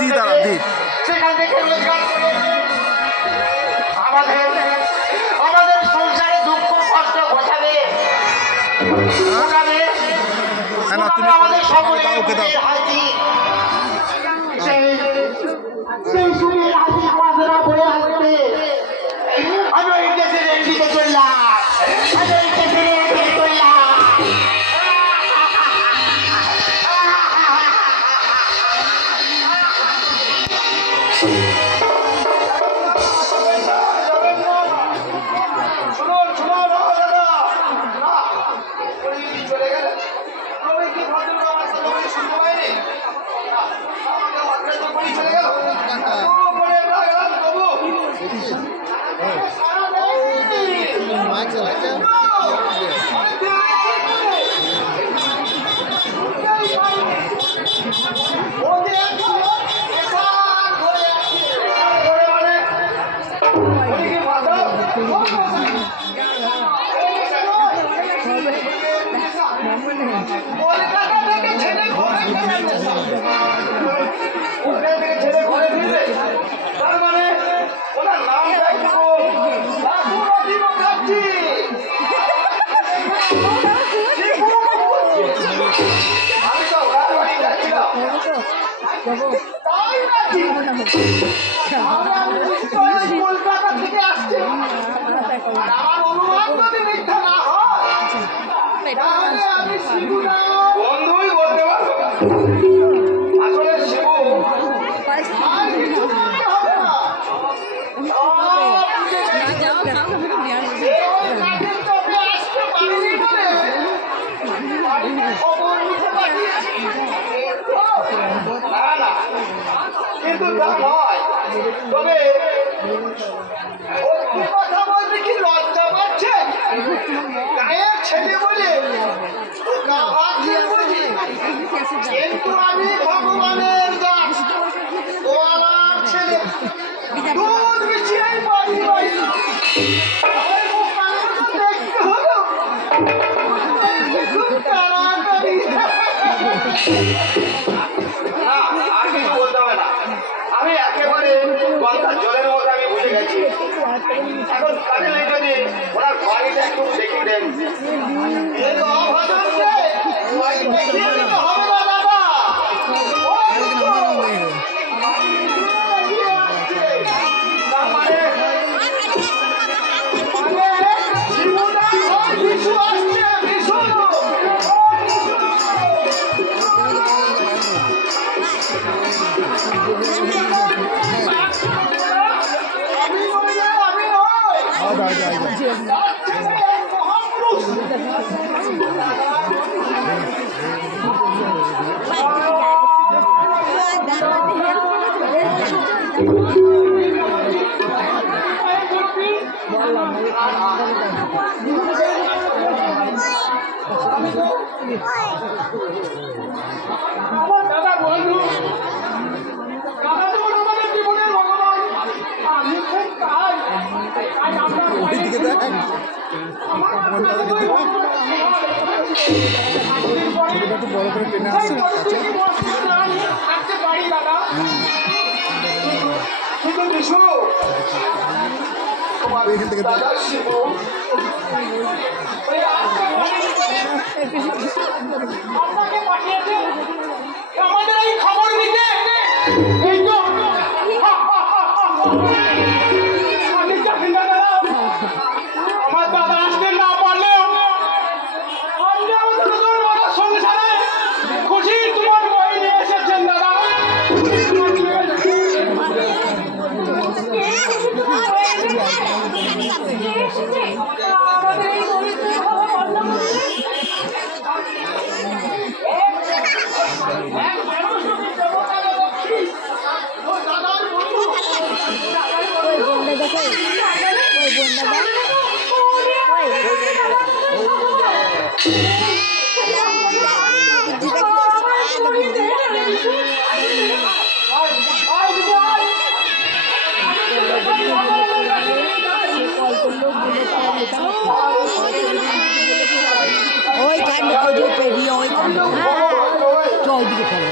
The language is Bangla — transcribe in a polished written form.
দি দাঁড়া দি সেখান থেকে রোজগার করে আমাদের আমাদের সংসারে দুঃখ কষ্ট ঘটাবে আমাদের সকলের হাসি সেই সুখের হাসি আমাদের বয়ে আসবে। আমি ওই দেশের দিকে চললাম, আমি ওই দেশের দিকে চললাম। কলকাতা থেকে আসছে আমার অনুমান যদি মিথ্যা না হয় তাহলে আমি শিবু না বন্ধুই বলতে পারবো আসলে শিবু আর কিছু হবে না কিন্তু তা নয়। তবে কথা বলতে কি লজ্জা পাচ্ছে গায়ের ছেলে বলে বুঝি, কিন্তু আমি ভগবানের গাছ গোয়ালার ছেলে দুধ মিশিয়ে বাড়ি বাড়ি দেখতে হলো খুব তাড়াতাড়ি। আমি একেবারে গঙ্গার জলের মধ্যে আমি বুঝে গেছি। এখন তাদের যদি ওনার বাড়িটা একটু দেখে দেন। হবে না দাদা, দাদা বন্ধু দাদা তো আমাদের জীবনের ভগবান। আমি খুব চাই বড় করে ট্রেনে আসছে পারি দাদা, কিন্তু বিশু এখান থেকে দাদা শিবু আপনাকে পাঠিয়েছে আমাদের এই খবর দিতে। এই তো আমি জানি না দাদা, আমার দাদা আসতে না পারলেও আপনি আমাদের সংসারে খুশি তোমার বই নিয়ে এসেছেন দাদা। ওই কাণ্ড পেরিয়ে ওই কাণ্ড চল দিকে চলো।